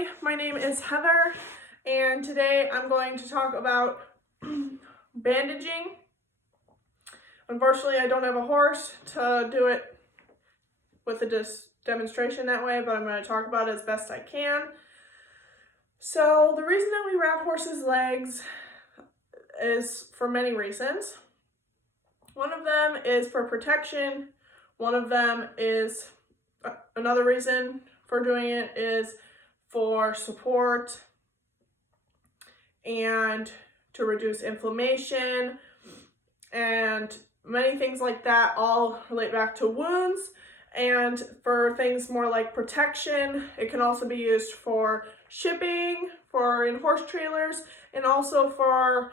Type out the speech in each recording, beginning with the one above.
Hi, my name is Heather, and today I'm going to talk about bandaging. Unfortunately, I don't have a horse to do it with a demonstration that way, but I'm going to talk about it as best I can. So the reason that we wrap horses' legs is for many reasons. One of them is for protection. One of them is, another reason for doing it is for support and to reduce inflammation, and many things like that all relate back to wounds. And for things more like protection, it can also be used for shipping, for in horse trailers, and also for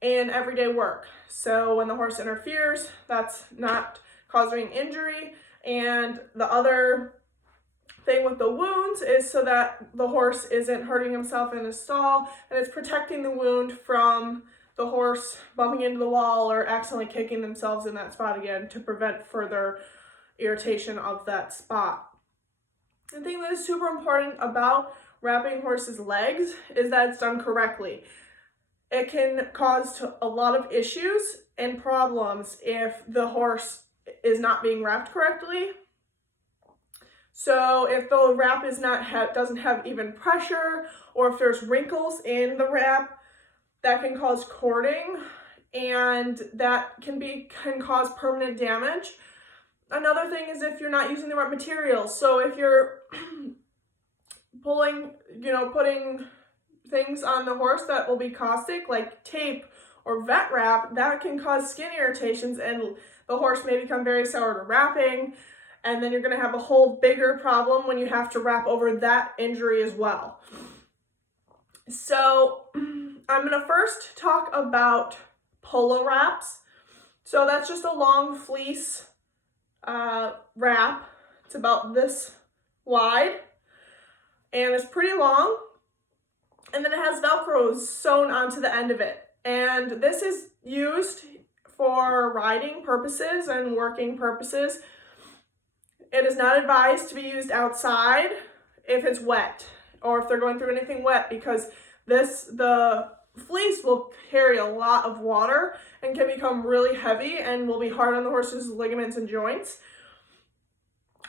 in everyday work. So when the horse interferes, that's not causing injury. And the other thing with the wounds is so that the horse isn't hurting himself in a stall, and it's protecting the wound from the horse bumping into the wall or accidentally kicking themselves in that spot again to prevent further irritation of that spot. The thing that is super important about wrapping horses' legs is that it's done correctly. It can cause a lot of issues and problems if the horse is not being wrapped correctly. So if the wrap is doesn't have even pressure, or if there's wrinkles in the wrap, that can cause cording, and that can cause permanent damage. Another thing is if you're not using the right materials. So if you're putting things on the horse that will be caustic, like tape or vet wrap, that can cause skin irritations, and the horse may become very sour to wrapping. And then you're going to have a whole bigger problem when you have to wrap over that injury as well. So I'm going to first talk about polo wraps. So that's just a long fleece wrap. It's about this wide, and it's pretty long. And then it has Velcro sewn onto the end of it. And this is used for riding purposes and working purposes. It is not advised to be used outside if it's wet, or if they're going through anything wet, because the fleece will carry a lot of water and can become really heavy and will be hard on the horse's ligaments and joints.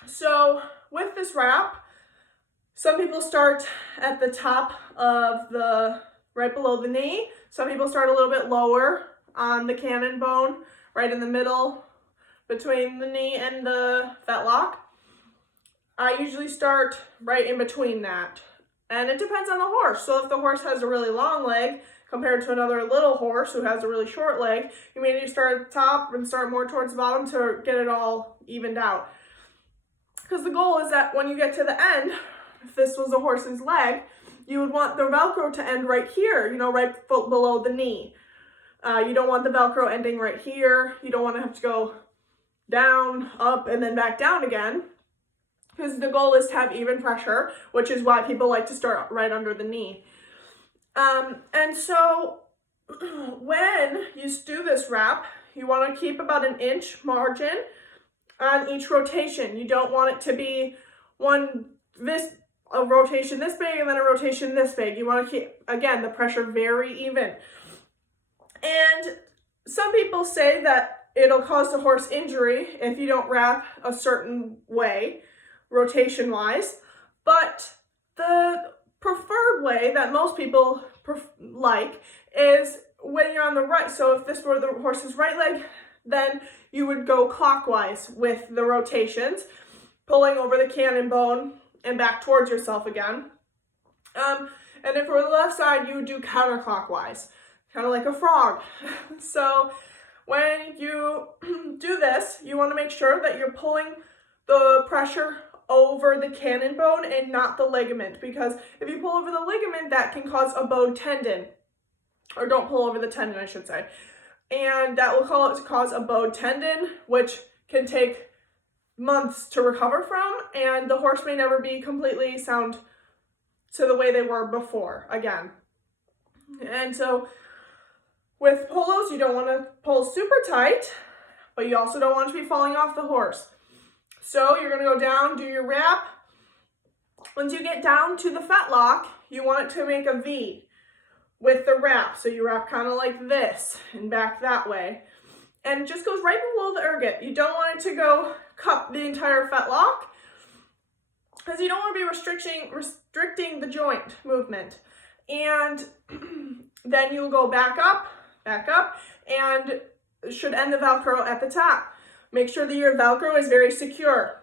So with this wrap, some people start at the top of right below the knee. Some people start a little bit lower on the cannon bone, right in the middle between the knee and the fetlock. I usually start right in between that. And it depends on the horse. So if the horse has a really long leg compared to another little horse who has a really short leg, you may need to start at the top and start more towards the bottom to get it all evened out. Because the goal is that when you get to the end, if this was a horse's leg, you would want the Velcro to end right here, right below the knee. You don't want the Velcro ending right here. You don't want to have to go down, up, and then back down again, because the goal is to have even pressure, which is why people like to start right under the knee. And so when you do this wrap, you want to keep about an inch margin on each rotation. You don't want it to be a rotation this big and then a rotation this big. You want to keep, again, the pressure very even. And some people say that it'll cause the horse injury if you don't wrap a certain way, rotation-wise. But the preferred way that most people like is when you're on the right. So if this were the horse's right leg, then you would go clockwise with the rotations, pulling over the cannon bone and back towards yourself again. And if it were the left side, you would do counterclockwise, kind of like a frog. So when you do this, you want to make sure that you're pulling the pressure over the cannon bone and not the ligament, because if you pull over the ligament, that can cause a bowed tendon, or don't pull over the tendon, I should say. And that will cause a bowed tendon, which can take months to recover from, and the horse may never be completely sound to the way they were before again. And so with polos, you don't want to pull super tight, but you also don't want to be falling off the horse. So you're going to go down, do your wrap, Once you get down to the fetlock, you want it to make a V with the wrap. So you wrap kind of like this and back that way. And it just goes right below the ergot. You don't want it to go cup the entire fetlock because you don't want to be restricting the joint movement. And then you'll go back up, and should end the Velcro at the top. Make sure that your Velcro is very secure.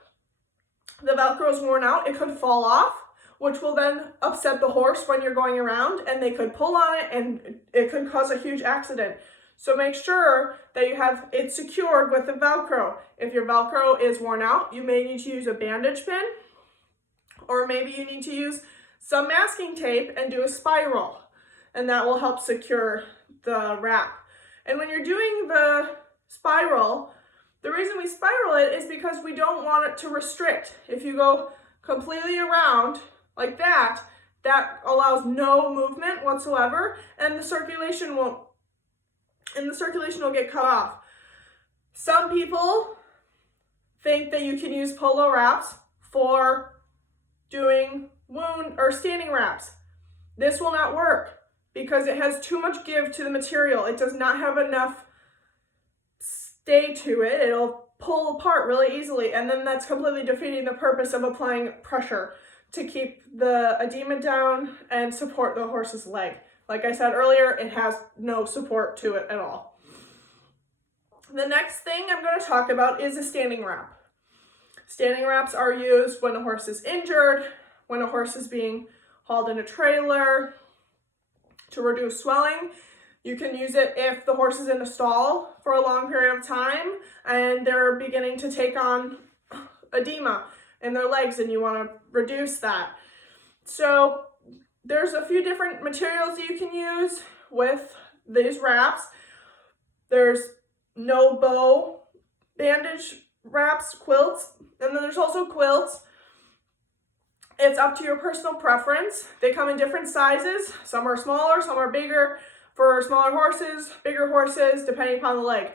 The Velcro is worn out, it could fall off, which will then upset the horse when you're going around, and they could pull on it and it could cause a huge accident. So make sure that you have it secured with the Velcro. If your Velcro is worn out, you may need to use a bandage pin, or maybe you need to use some masking tape and do a spiral, and that will help secure the wrap. And when you're doing the spiral, the reason we spiral it is because we don't want it to restrict. If you go completely around like that, that allows no movement whatsoever, and the circulation will get cut off. Some people think that you can use polo wraps for doing wound or standing wraps. This will not work because it has too much give to the material. It does not have enough stay to it. It'll pull apart really easily, and then that's completely defeating the purpose of applying pressure to keep the edema down and support the horse's leg. Like I said earlier, it has no support to it at all. The next thing I'm going to talk about is a standing wrap. Standing wraps are used when a horse is injured, when a horse is being hauled in a trailer to reduce swelling. You can use it if the horse is in a stall for a long period of time and they're beginning to take on edema in their legs and you want to reduce that. So there's a few different materials that you can use with these wraps. There's no bow bandage wraps, quilts, and then there's also quilts. It's up to your personal preference. They come in different sizes. Some are smaller, some are bigger. For smaller horses, bigger horses, depending upon the leg.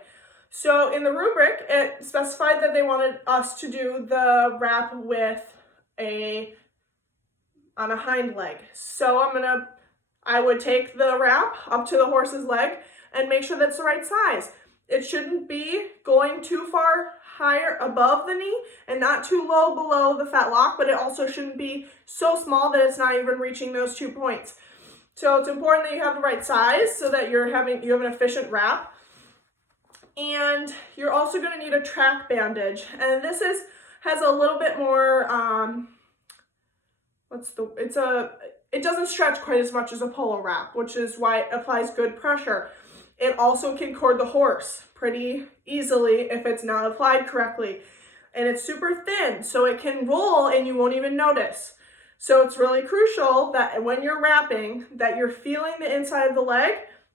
So in the rubric, it specified that they wanted us to do the wrap on a hind leg. So I would take the wrap up to the horse's leg and make sure that's the right size. It shouldn't be going too far higher above the knee and not too low below the fetlock, but it also shouldn't be so small that it's not even reaching those 2 points. So it's important that you have the right size so that you have an efficient wrap. And you're also going to need a track bandage. And this has a little bit more, it doesn't stretch quite as much as a polo wrap, which is why it applies good pressure. It also can cord the horse pretty easily if it's not applied correctly. And it's super thin, so it can roll and you won't even notice. So it's really crucial that when you're wrapping, that you're feeling the inside of the leg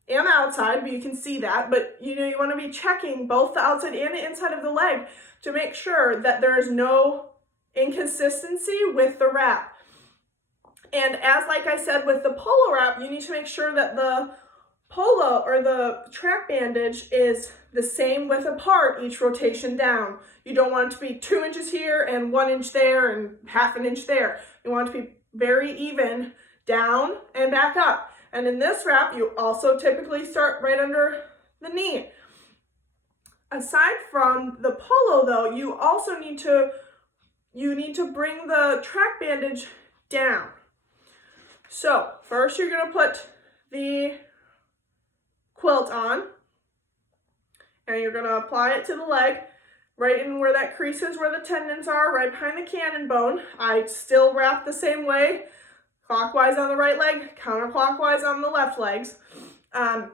and the outside, but you can see that. But you want to be checking both the outside and the inside of the leg to make sure that there is no inconsistency with the wrap. And as like I said with the polo wrap, you need to make sure that the polo or the track bandage is the same width apart each rotation down. You don't want it to be 2 inches here and 1 inch there and half an inch there. You want it to be very even down and back up. And in this wrap, you also typically start right under the knee. Aside from the polo though, you also need to bring the track bandage down. So first you're going to put the quilt on and you're going to apply it to the leg right in where that crease is, where the tendons are, right behind the cannon bone. I still wrap the same way, clockwise on the right leg, counterclockwise on the left legs. And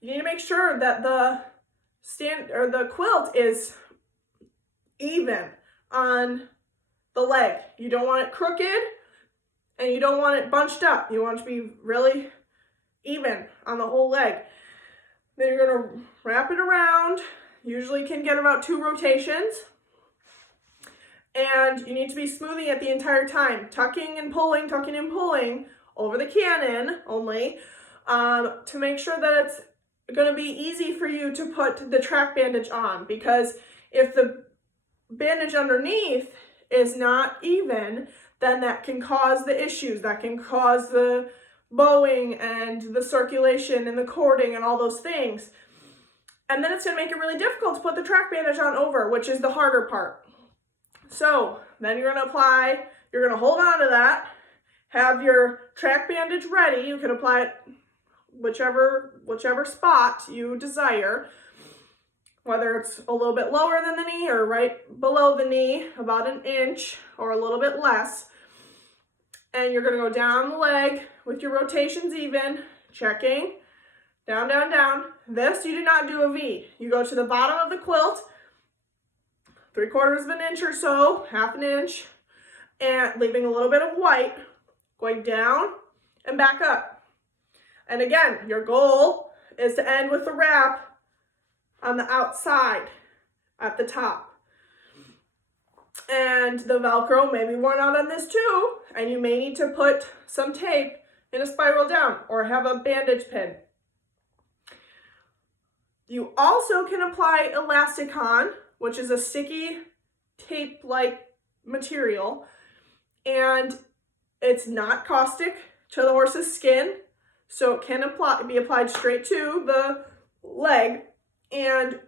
you need to make sure that the quilt is even on the leg. You don't want it crooked and you don't want it bunched up. You want it to be really even on the whole leg. Then you're going to wrap it around. Usually can get about 2 rotations. And you need to be smoothing it the entire time. Tucking and pulling over the cannon only to make sure that it's going to be easy for you to put the track bandage on. Because if the bandage underneath is not even, then that can cause the issues, that can cause the bowing and the circulation and the cording and all those things. And then it's going to make it really difficult to put the track bandage on over, which is the harder part. So then you're going to apply, you're going to hold on to that, have your track bandage ready. You can apply it whichever spot you desire, whether it's a little bit lower than the knee or right below the knee, about an inch or a little bit less. And you're going to go down the leg with your rotations even, checking, down, down, down. This, you do not do a V. You go to the bottom of the quilt, 3/4 of an inch or so, half an inch, and leaving a little bit of white, going down and back up. And again, your goal is to end with the wrap on the outside at the top. And the Velcro may be worn out on this too, and you may need to put some tape in a spiral down or have a bandage pin. You also can apply elasticon, which is a sticky tape-like material, and it's not caustic to the horse's skin, so it can be applied straight to the leg, and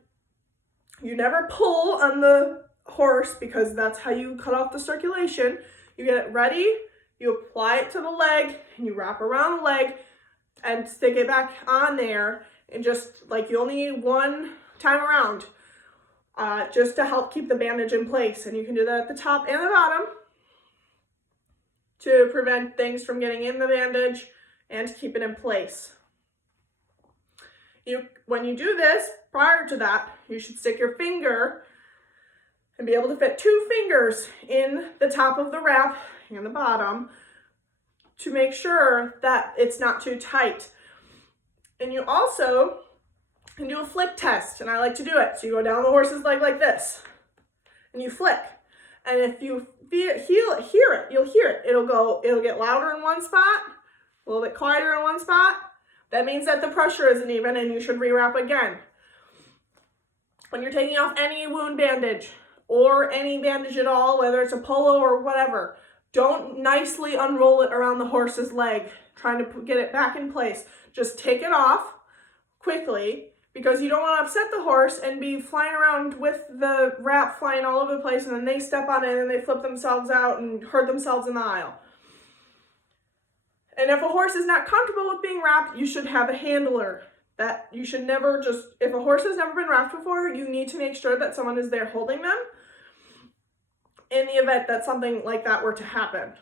you never pull on the horse because that's how you cut off the circulation. You get it ready, you apply it to the leg, and you wrap around the leg and stick it back on there, and just like you only need one time around, just to help keep the bandage in place. And you can do that at the top and the bottom to prevent things from getting in the bandage and to keep it in place. When you do this, prior to that, you should stick your finger and be able to fit 2 fingers in the top of the wrap and the bottom to make sure that it's not too tight. And you also can do a flick test, and I like to do it. So you go down the horse's leg like this, and you flick. And if you hear it, you'll hear it. It'll get louder in one spot, a little bit quieter in one spot. That means that the pressure isn't even, and you should rewrap again. When you're taking off any wound bandage or any bandage at all, whether it's a polo or whatever, don't nicely unroll it around the horse's leg, trying to get it back in place. Just take it off quickly, because you don't want to upset the horse and be flying around with the wrap flying all over the place, and then they step on it and they flip themselves out and hurt themselves in the aisle. And if a horse is not comfortable with being wrapped, you should have a handler. That you should never just, if a horse has never been wrapped before, you need to make sure that someone is there holding them in the event that something like that were to happen.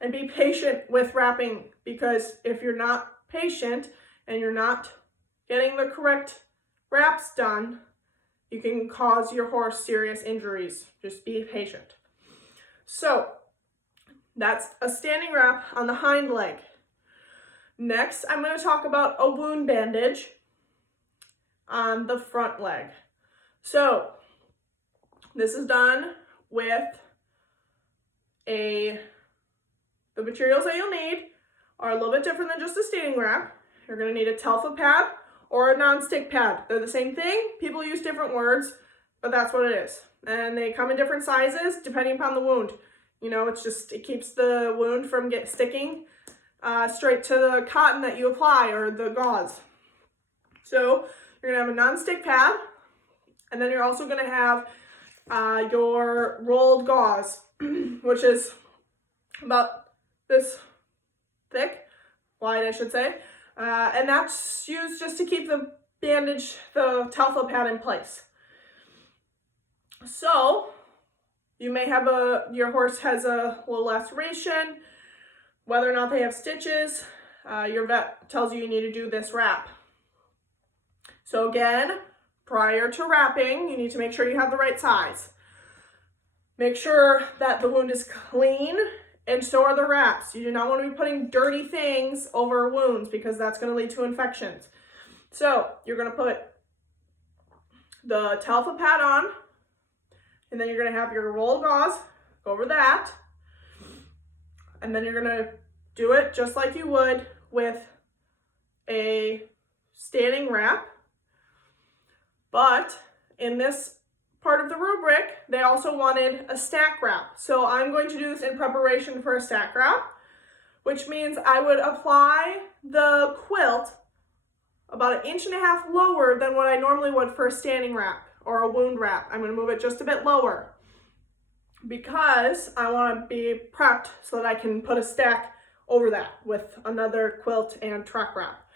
And be patient with wrapping, because if you're not patient and you're not getting the correct wraps done, you can cause your horse serious injuries. Just be patient. So that's a standing wrap on the hind leg. Next, I'm going to talk about a wound bandage on the front leg. So this is done with the materials that you'll need are a little bit different than just a standing wrap. You're going to need a Telfa pad or a non-stick pad. They're the same thing. People use different words, but that's what it is. And they come in different sizes depending upon the wound. You know, it keeps the wound from sticking straight to the cotton that you apply or the gauze. So you're going to have a non-stick pad, and then you're also going to have your rolled gauze, which is about this thick, wide I should say, and that's used just to keep the bandage, the Telfa pad in place. So you may have your horse has a little laceration, whether or not they have stitches, your vet tells you need to do this wrap. So again, prior to wrapping, you need to make sure you have the right size. Make sure that the wound is clean, and so are the wraps. You do not want to be putting dirty things over wounds, because that's going to lead to infections. So you're going to put the Telfa pad on, and then you're going to have your roll gauze over that, and then you're going to do it just like you would with a standing wrap. But in this part of the rubric, they also wanted a stack wrap. So I'm going to do this in preparation for a stack wrap, which means I would apply the quilt about 1.5 inches lower than what I normally would for a standing wrap or a wound wrap. I'm going to move it just a bit lower because I want to be prepped so that I can put a stack over that with another quilt and track wrap.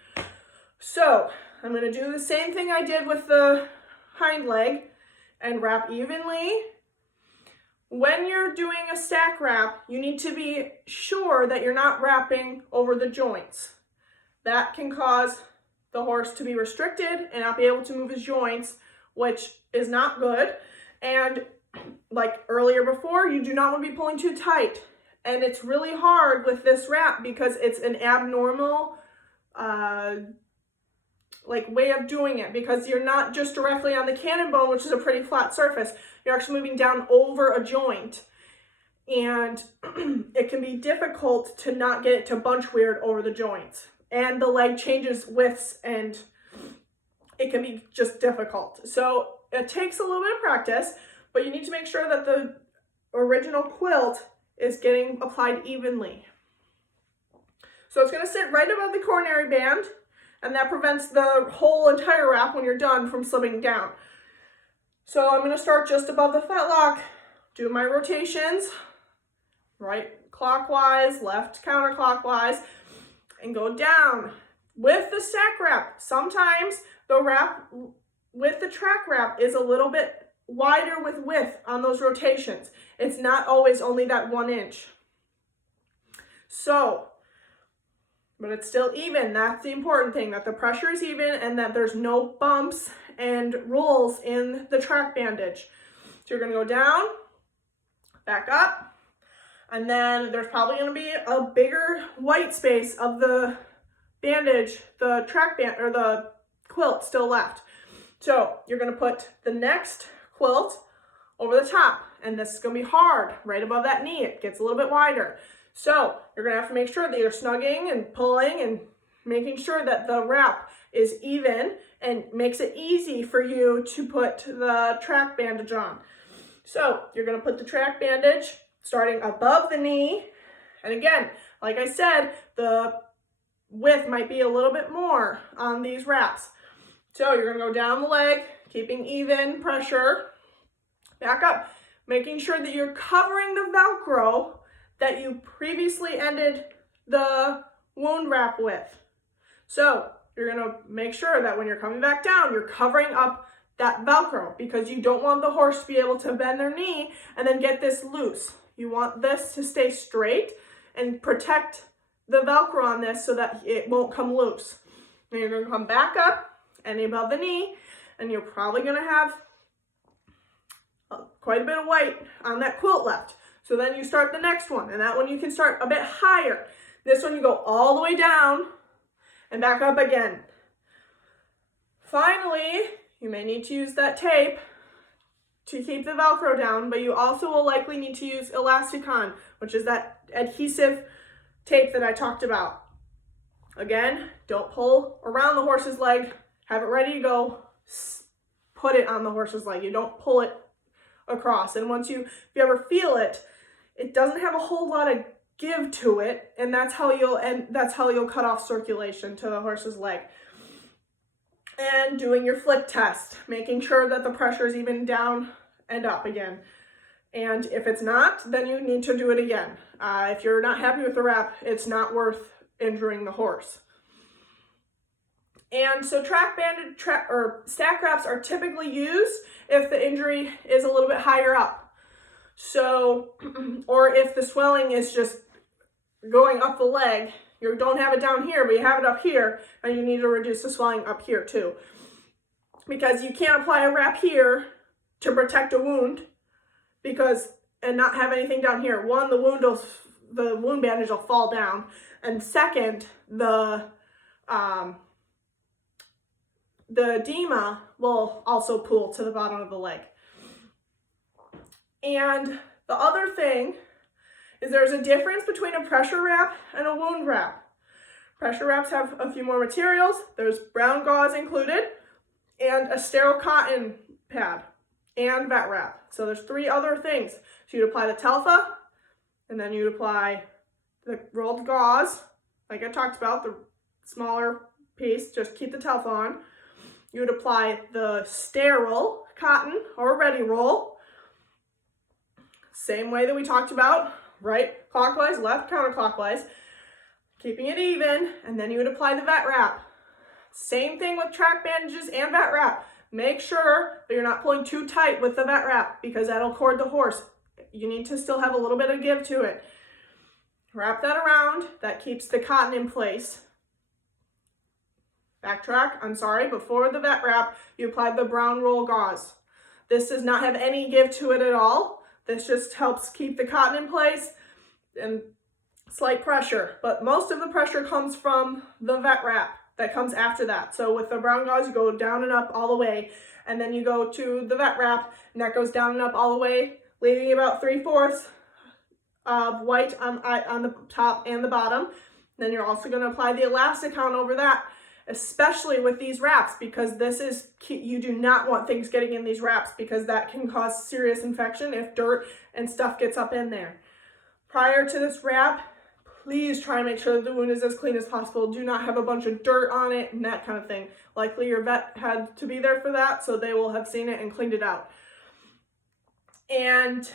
So I'm going to do the same thing I did with the hind leg and wrap evenly. When you're doing a stack wrap, you need to be sure that you're not wrapping over the joints. That can cause the horse to be restricted and not be able to move his joints, which is not good. And like earlier before, you do not want to be pulling too tight. And it's really hard with this wrap because it's an abnormal way of doing it, because you're not just directly on the cannon bone, which is a pretty flat surface. You're actually moving down over a joint, and it can be difficult to not get it to bunch weird over the joints. And the leg changes widths, and it can be just difficult. So it takes a little bit of practice, but you need to make sure that the original quilt is getting applied evenly. So it's going to sit right above the coronary band, and that prevents the whole entire wrap when you're done from slipping down. So I'm going to start just above the fetlock, do my rotations, right clockwise, left counterclockwise, and go down. With the stack wrap, sometimes the wrap with the track wrap is a little bit wider with width on those rotations. It's not always only that 1 inch. So, but it's still even. That's the important thing, that the pressure is even and that there's no bumps and rolls in the track bandage. So you're going to go down, back up, and then there's probably going to be a bigger white space of the bandage, the track band or the quilt still left. So you're going to put the next quilt over the top, and this is going to be hard right above that knee. It gets a little bit wider. So you're going to have to make sure that you're snugging and pulling and making sure that the wrap is even and makes it easy for you to put the track bandage on. So you're going to put the track bandage starting above the knee. And again, like I said, the width might be a little bit more on these wraps. So you're going to go down the leg, keeping even pressure, back up, making sure that you're covering the Velcro that you previously ended the wound wrap with. So you're going to make sure that when you're coming back down, you're covering up that Velcro, because you don't want the horse to be able to bend their knee and then get this loose. You want this to stay straight and protect the Velcro on this so that it won't come loose. And you're going to come back up and above the knee, and you're probably going to have quite a bit of white on that quilt left. So then you start the next one, and that one you can start a bit higher. This one you go all the way down and back up again. Finally, you may need to use that tape to keep the Velcro down, but you also will likely need to use Elasticon, which is that adhesive tape that I talked about. Again, don't pull around the horse's leg. Have it ready to go. Put it on the horse's leg. You don't pull it across. And once if you ever feel it, it doesn't have a whole lot of give to it, and that's how you'll cut off circulation to the horse's leg. And doing your flick test, making sure that the pressure is even down and up again. And if it's not, then you need to do it again. If you're not happy with the wrap, it's not worth injuring the horse. And so track banded or stack wraps are typically used if the injury is a little bit higher up. So, or if the swelling is just going up the leg, you don't have it down here, but you have it up here, and you need to reduce the swelling up here too. Because you can't apply a wrap here to protect a wound and not have anything down here. One, the wound bandage will fall down, and second, the edema will also pool to the bottom of the leg. And the other thing is there's a difference between a pressure wrap and a wound wrap. Pressure wraps have a few more materials. There's brown gauze included and a sterile cotton pad. and vet wrap. So there's 3 other things. So you'd apply the Telfa, and then you'd apply the rolled gauze, like I talked about, the smaller piece, just keep the Telfa on. You would apply the sterile cotton or ready roll, same way that we talked about, right clockwise, left counterclockwise, keeping it even, and then you would apply the vet wrap. Same thing with track bandages and vet wrap. Make sure that you're not pulling too tight with the vet wrap because that'll cord the horse. You need to still have a little bit of give to it. Wrap that around, that keeps the cotton in place. Backtrack, I'm sorry, before the vet wrap, you applied the brown roll gauze. This does not have any give to it at all. This just helps keep the cotton in place and slight pressure, but most of the pressure comes from the vet wrap that comes after that. So with the brown gauze, you go down and up all the way, and then you go to the vet wrap, and that goes down and up all the way, leaving about 3/4 of white on the top and the bottom. Then you're also going to apply the elastic on over that, especially with these wraps, because this is key. You do not want things getting in these wraps because that can cause serious infection if dirt and stuff gets up in there. Prior to this wrap, please try and make sure that the wound is as clean as possible. Do not have a bunch of dirt on it and that kind of thing. Likely your vet had to be there for that, so they will have seen it and cleaned it out. And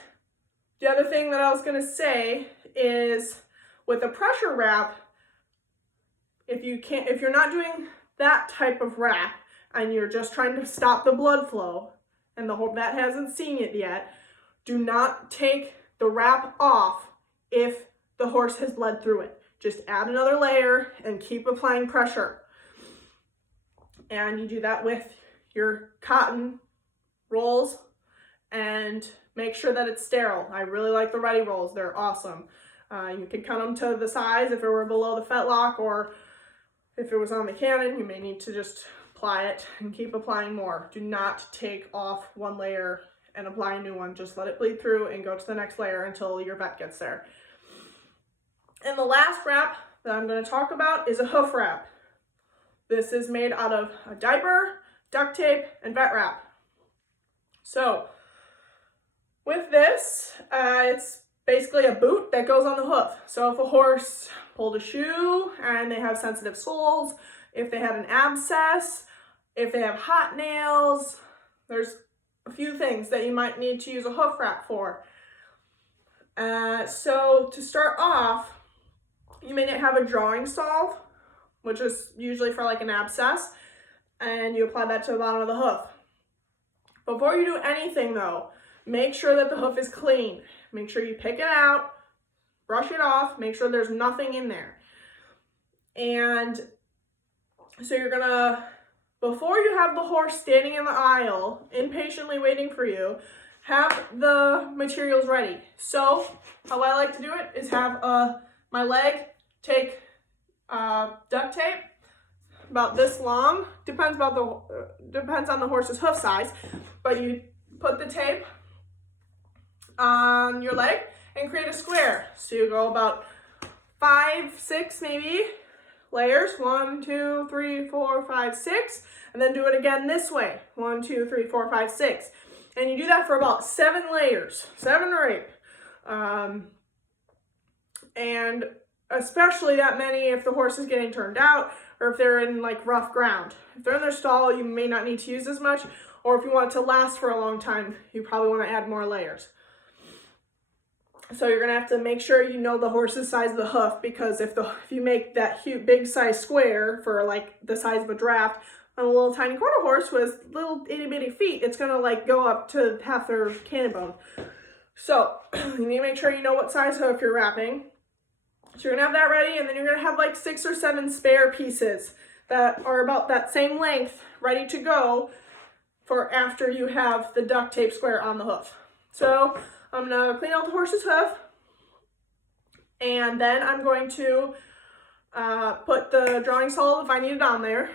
the other thing that I was going to say is with a pressure wrap, if you're not doing that type of wrap and you're just trying to stop the blood flow and the vet hasn't seen it yet, do not take the wrap off if the horse has bled through it. Just add another layer and keep applying pressure. And you do that with your cotton rolls and make sure that it's sterile. I really like the ready rolls. They're awesome. You can cut them to the size if it were below the fetlock, or if it was on the cannon, you may need to just apply it and keep applying more. Do not take off one layer and apply a new one. Just let it bleed through and go to the next layer until your vet gets there. And the last wrap that I'm going to talk about is a hoof wrap. This is made out of a diaper, duct tape, and vet wrap. So with this, it's basically a boot that goes on the hoof. So if a horse pulled a shoe and they have sensitive soles, if they had an abscess, if they have hot nails, there's a few things that you might need to use a hoof wrap for. So to start off, you may have a drawing salve, which is usually for like an abscess, and you apply that to the bottom of the hoof. Before you do anything though, make sure that the hoof is clean. Make sure you pick it out, brush it off, make sure there's nothing in there. And so you're gonna, before you have the horse standing in the aisle, impatiently waiting for you, have the materials ready. So how I like to do it is have my leg, take duct tape about this long, depends on the horse's hoof size, but you put the tape on your leg and create a square. So you go about 5, 6 maybe layers, 1, 2, 3, 4, 5, 6, and then do it again this way, 1, 2, 3, 4, 5, 6, and you do that for about 7 layers, 7 or 8, and especially that many if the horse is getting turned out or if they're in like rough ground. If they're in their stall, you may not need to use as much, or if you want it to last for a long time, you probably want to add more layers. So you're going to have to make sure you know the horse's size of the hoof, because if you make that huge big size square for like the size of a draft on a little tiny quarter horse with little itty bitty feet, it's going to like go up to half their cannon bone. So you need to make sure you know what size hoof you're wrapping. So you're going to have that ready, and then you're going to have like 6 or 7 spare pieces that are about that same length ready to go for after you have the duct tape square on the hoof. So I'm going to clean out the horse's hoof, and then I'm going to put the drawing salve if I need it on there,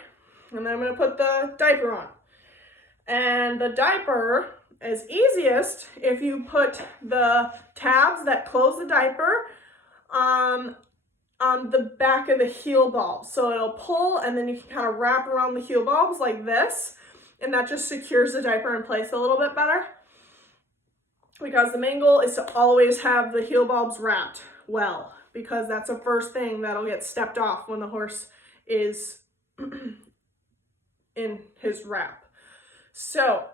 and then I'm going to put the diaper on. And the diaper is easiest if you put the tabs that close the diaper on the back of the heel bulb. So it'll pull, and then you can kind of wrap around the heel bulbs like this, and that just secures the diaper in place a little bit better. because the main goal is to always have the heel bulbs wrapped well, because that's the first thing that'll get stepped off when the horse is in his wrap. So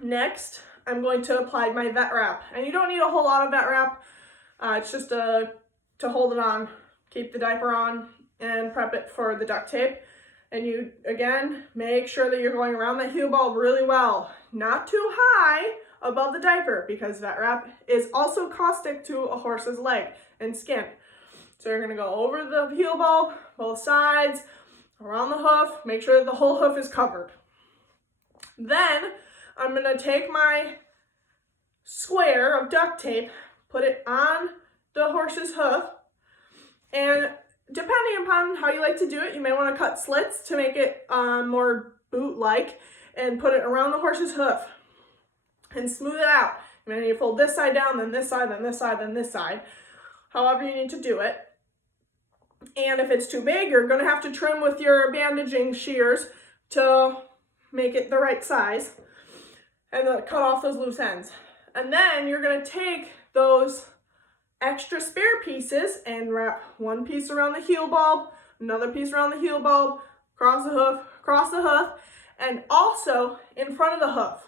next, I'm going to apply my vet wrap, and you don't need a whole lot of vet wrap. It's just to hold it on, keep the diaper on, and prep it for the duct tape. And you, again, make sure that you're going around that heel bulb really well, not too high above the diaper, because vet wrap is also caustic to a horse's leg and skin. So you're going to go over the heel bulb, both sides, around the hoof, make sure that the whole hoof is covered. Then I'm going to take my square of duct tape, put it on the horse's hoof, and depending upon how you like to do it, you may want to cut slits to make it more boot-like, and put it around the horse's hoof and smooth it out. And then you fold this side down, then this side, then this side, then this side, however you need to do it. And if it's too big, you're going to have to trim with your bandaging shears to make it the right size, and then cut off those loose ends. And then you're going to take those extra spare pieces and wrap one piece around the heel bulb, another piece around the heel bulb, across the hoof, and also in front of the hoof,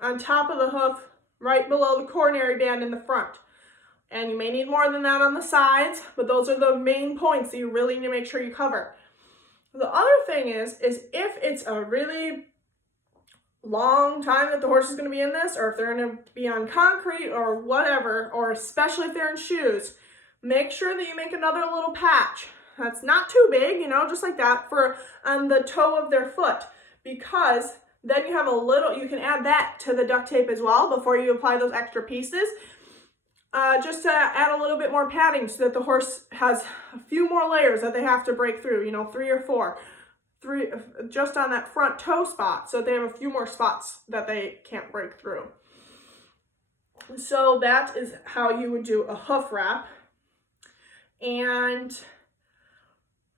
on top of the hoof, right below the coronary band in the front. And you may need more than that on the sides, but those are the main points that you really need to make sure you cover. The other thing is if it's a really long time that the horse is going to be in this, or if they're going to be on concrete or whatever, or especially if they're in shoes, make sure that you make another little patch that's not too big, just like that, for on the toe of their foot, because then you have you can add that to the duct tape as well before you apply those extra pieces, just to add a little bit more padding so that the horse has a few more layers that they have to break through, 3 or 4. 3 just on that front toe spot, so they have a few more spots that they can't break through. So that is how you would do a hoof wrap. And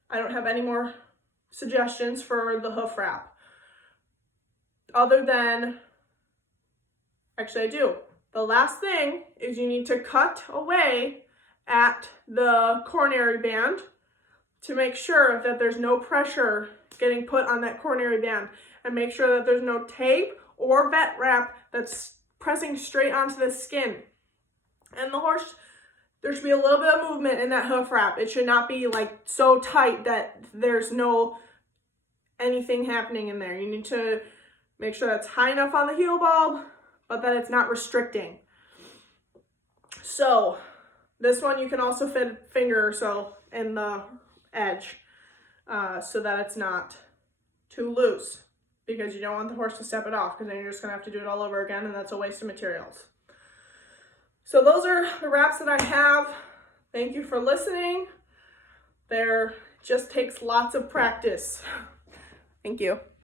I don't have any more suggestions for the hoof wrap, other than, actually I do. The last thing is you need to cut away at the coronary band to make sure that there's no pressure getting put on that coronary band, and make sure that there's no tape or vet wrap that's pressing straight onto the skin. And the horse, there should be a little bit of movement in that hoof wrap. It should not be like so tight that there's no anything happening in there. You need to make sure that's high enough on the heel bulb, but that it's not restricting. So this one you can also fit a finger or so in the edge, so that it's not too loose, because you don't want the horse to step it off, because then you're just going to have to do it all over again, and that's a waste of materials. So those are the wraps that I have. Thank you for listening. There just takes lots of practice. Thank you.